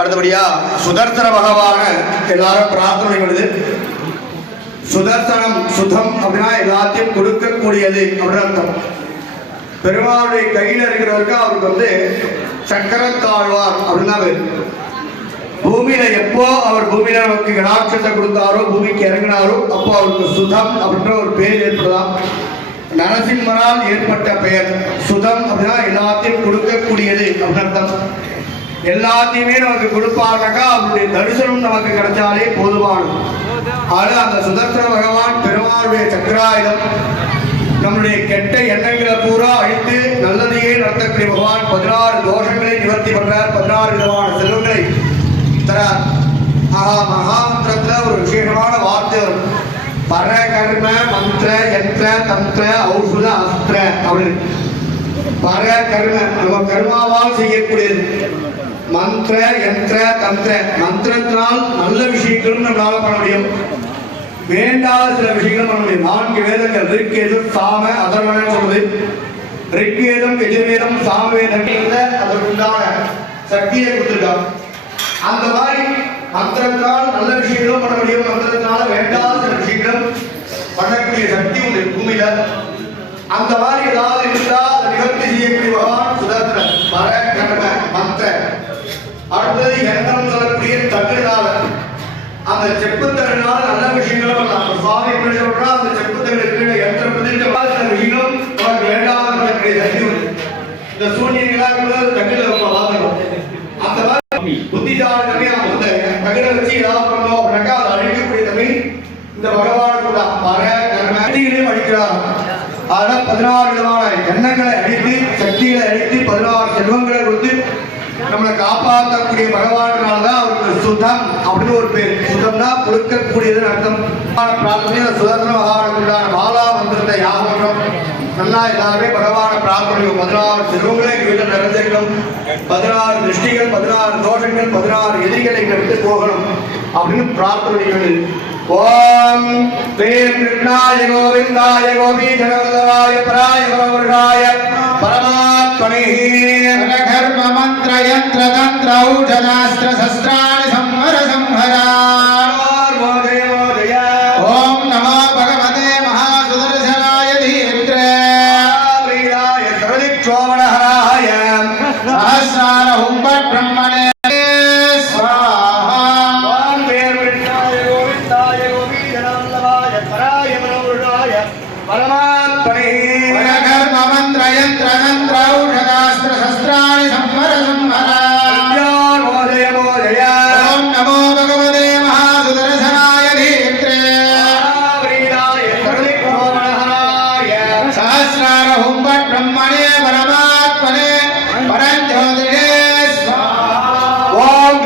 அடுத்தபடியா சுதர்சன பகவான எல்லாரும் பிரார்த்தனை பண்ணுது. சுதர்சனம் சுதம் அப்படின்னா எல்லாத்தையும் கொடுக்கக்கூடியது அப்படின்னு அர்த்தம். பெருமாளுடைய கையில் இருக்கிறவருக்கு அவருக்கு சக்கரத்தாழ்வார் அப்படின்னா பூமியில எப்போ அவர் பூமியில நமக்கு கடாட்சத்தை கொடுத்தாரோ, பூமிக்கு இறங்கினாரோ, அப்போ அவருக்கு சுதம் அப்படின்ற ஒரு பேர் ஏற்படுதான். நரசிம்மரால் ஏற்பட்ட பெயர் சுதம் அப்படின்னா எல்லாத்தையும் கொடுக்கக்கூடியது அப்படின்னு அர்த்தம். எல்லாத்தையுமே நமக்கு கொடுப்பாருனாக்கா அவருடைய தரிசனம் நமக்கு கிடைச்சாலே போதுமானது. ஆனா அந்த சுதர்சன பகவான் பெருமாளுடைய சக்கராயுதம் நம்முடைய கெட்ட எண்ணங்களை பூரா அழித்து நல்லதையே நடத்தக்கூடிய பகவான் 16 தோஷங்களை நிவர்த்தி பண்றார், 16 விதமான செல்வங்களை தரார். மகாமந்திரத்துல ஒரு விசேஷமான வார்த்தை வரும். பர கர்ம மந்திர யந்திர தந்திர ஔஷத அஸ்திர அப்படின்னு. பர கர்ம நம்ம கர்மாவால் செய்யக்கூடியது. மந்திர யந்திர தந்திர மந்திரத்தினால் நல்ல விஷயங்களும் நம்மளால பண்ண முடியும், வேண்டாத சில விஷயங்களும் பண்ண முடியும். 4 வேதங்கள் ரிக்வேதம் சாம அதர்வணம் சொல்றது. ரிக்வேதம் எஜுர்வேதம் சாமவேதம் அதற்குண்டான சக்தியை கொடுத்துருக்காங்க. அந்த மாதிரி மந்திரத்தினால் நல்ல விஷயங்களும் பண்ண முடியும், மந்திரத்தினால வேண்டாத சில விஷயங்களும் பண்ணக்கூடிய சக்தி உண்டு பூமியில. அந்த மாதிரி ஏதாவது இருந்தா அதை நிவர்த்தி செய்யக்கூடிய பகவான் சுதர்சனன். பர கர்ம மந்திர. அடுத்தது எண்ணம் சொல்லக்கூடிய தகுதினால அந்த செப்புத்தகனால நல்ல விஷயங்களும் பண்ணலாம். சுவாமி சொல்றா அந்த செப்புத்தகனுக்கு யந்திர சில விஷயங்களும் நமக்கு வேண்டாத சக்தி உண்டு. இந்த சூழ்நிலைகளாக தகுதியில பார்த்துக்கணும். அந்த மாதிரி புத்திசாலி அந்த தகுதியை வச்சு ஏதாவது பண்ணோம் அப்படின்னாக்கா அதை அழிக்கக்கூடிய தன்மை இந்த பகவானுக்கு தான். பர கர்மத்தையும் அழிக்கிறார். அதனால 16 விதமான எண்ணங்களை அழித்து சக்திகளை அழித்து 16 செல்வங்களை கொடுத்து நம்மளை காப்பாற்றக்கூடிய பகவானால்தான் அவருக்கு சுதம் அப்படின்னு ஒரு பேர். சுதம்னா கொடுக்கக்கூடியது அர்த்தம். பிரார்த்தனை சுதந்திர பகவானுக்குண்டான மாலா மந்திரத்தை யாகம் நல்லா எல்லாருமே பகவான பிரார்த்தனை. 16 செல்வங்களை எங்க வீட்டில் நிறைஞ்சிருக்கணும், 16 திருஷ்டிகள், 16 தோஷங்கள், 16 எதிரிகளை விட்டு போகணும் அப்படின்னு பிரார்த்தனை. ஓம் தேம் கிருஷ்ணாய கோவிந்தாய கோபி ஜனவல்லவாய பராய பரவர்காய பரமாத்மனே கர்ம மந்திர யந்திர தந்திர ஔஷதாஸ்திர சஸ்திராணி சம்ஹர சம்ஹரா. ஓம் நமோ பகவதே மகாசுதர்சனாய தீர்த்ரேய சரதிக்ஷோமணஹராய சஹஸ்ரார ஹும்பட் பிரம்மணே ब्रह्मणे परमात्मने परञ्ज्योतिषे स्वाहा। ओम